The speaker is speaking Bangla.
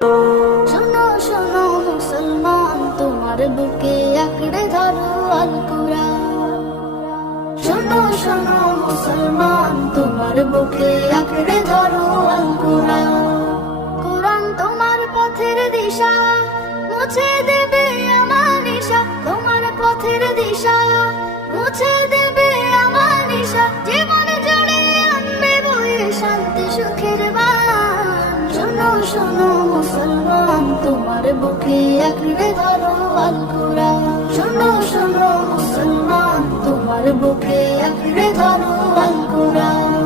শোনো শোনো মুসলমান, তোমার বুকে আঁকড়ে ধরো আল কুরআন। শোনো শোনো মুসলমান, তোমার বুকে আঁকড়ে ধরো আল কুরআন। কুরআন তোমার পথের দিশা, মুছে দেবে আমার নিশা। তোমার পথের দিশা মুছে দেবে আমার নিশা। জীবনে জুড়ে আনবে বয়ে শান্তি সুখের বান। শোনো শোনো মুসলমান, তোমার বুকে আঁকড়ে ধরো আল কুরআন। শোনো শোনো মুসলমান, তোমার বুকে আঁকড়ে ধরো আল কুরআন।